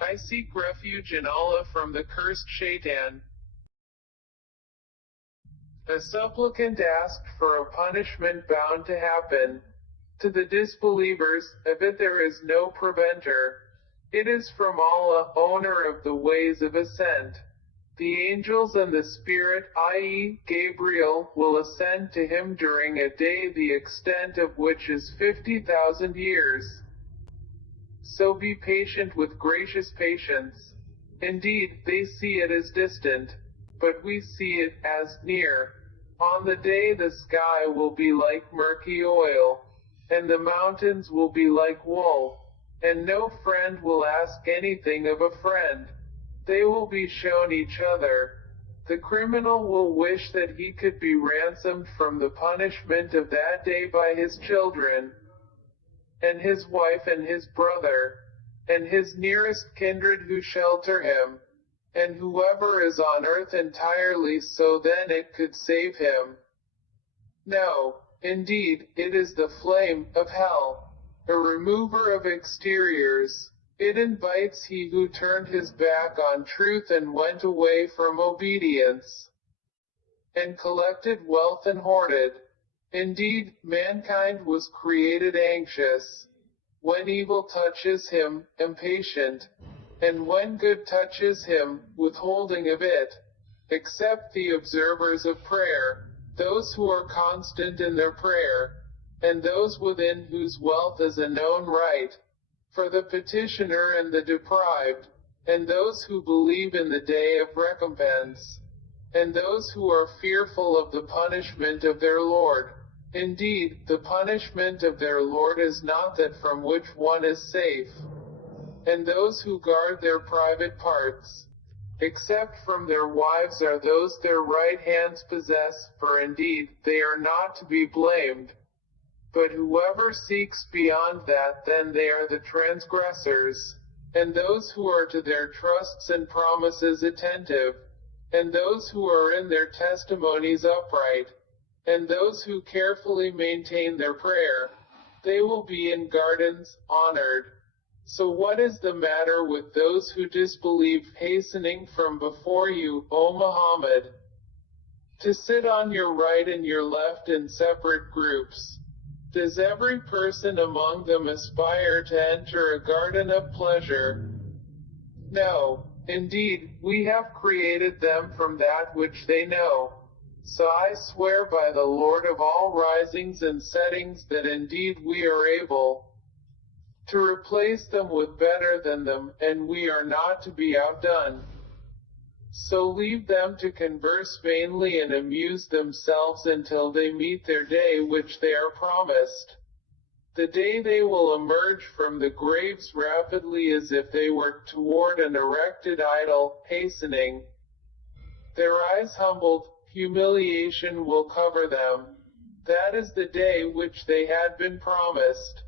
I seek refuge in Allah from the cursed shaitan. A supplicant asked for a punishment bound to happen to the disbelievers, of it there is no preventer. It is from Allah, owner of the ways of ascent. The angels and the Spirit, i.e., Gabriel, will ascend to him during a day the extent of which is 50,000 years. So be patient with gracious patience. Indeed, they see it as distant, but we see it as near. On the day the sky will be like murky oil, and the mountains will be like wool, and no friend will ask anything of a friend. They will be shown each other. The criminal will wish that he could be ransomed from the punishment of that day by his children, and his wife and his brother, and his nearest kindred who shelter him, and whoever is on earth entirely, so then it could save him. No, indeed, it is the flame of hell, a remover of exteriors. It invites he who turned his back on truth and went away from obedience, and collected wealth and hoarded. Indeed, mankind was created anxious. When evil touches him, impatient, and when good touches him, withholding of it, except the observers of prayer, those who are constant in their prayer, and those within whose wealth is a known right, for the petitioner and the deprived, and those who believe in the day of recompense, and those who are fearful of the punishment of their Lord. Indeed, the punishment of their Lord is not that from which one is safe. And those who guard their private parts, except from their wives, are those their right hands possess, for indeed, they are not to be blamed. But whoever seeks beyond that, then they are the transgressors. And those who are to their trusts and promises attentive, and those who are in their testimonies upright, and those who carefully maintain their prayer, they will be in gardens, honored. So what is the matter with those who disbelieve, hastening from before you, O Muhammad, to sit on your right and your left in separate groups? Does every person among them aspire to enter a garden of pleasure? No, indeed, we have created them from that which they know. So I swear by the Lord of all risings and settings that indeed we are able to replace them with better than them, and we are not to be outdone. So leave them to converse vainly and amuse themselves until they meet their day which they are promised. The day they will emerge from the graves rapidly as if they were toward an erected idol, hastening. Their eyes humbled, humiliation will cover them. That is the day which they had been promised.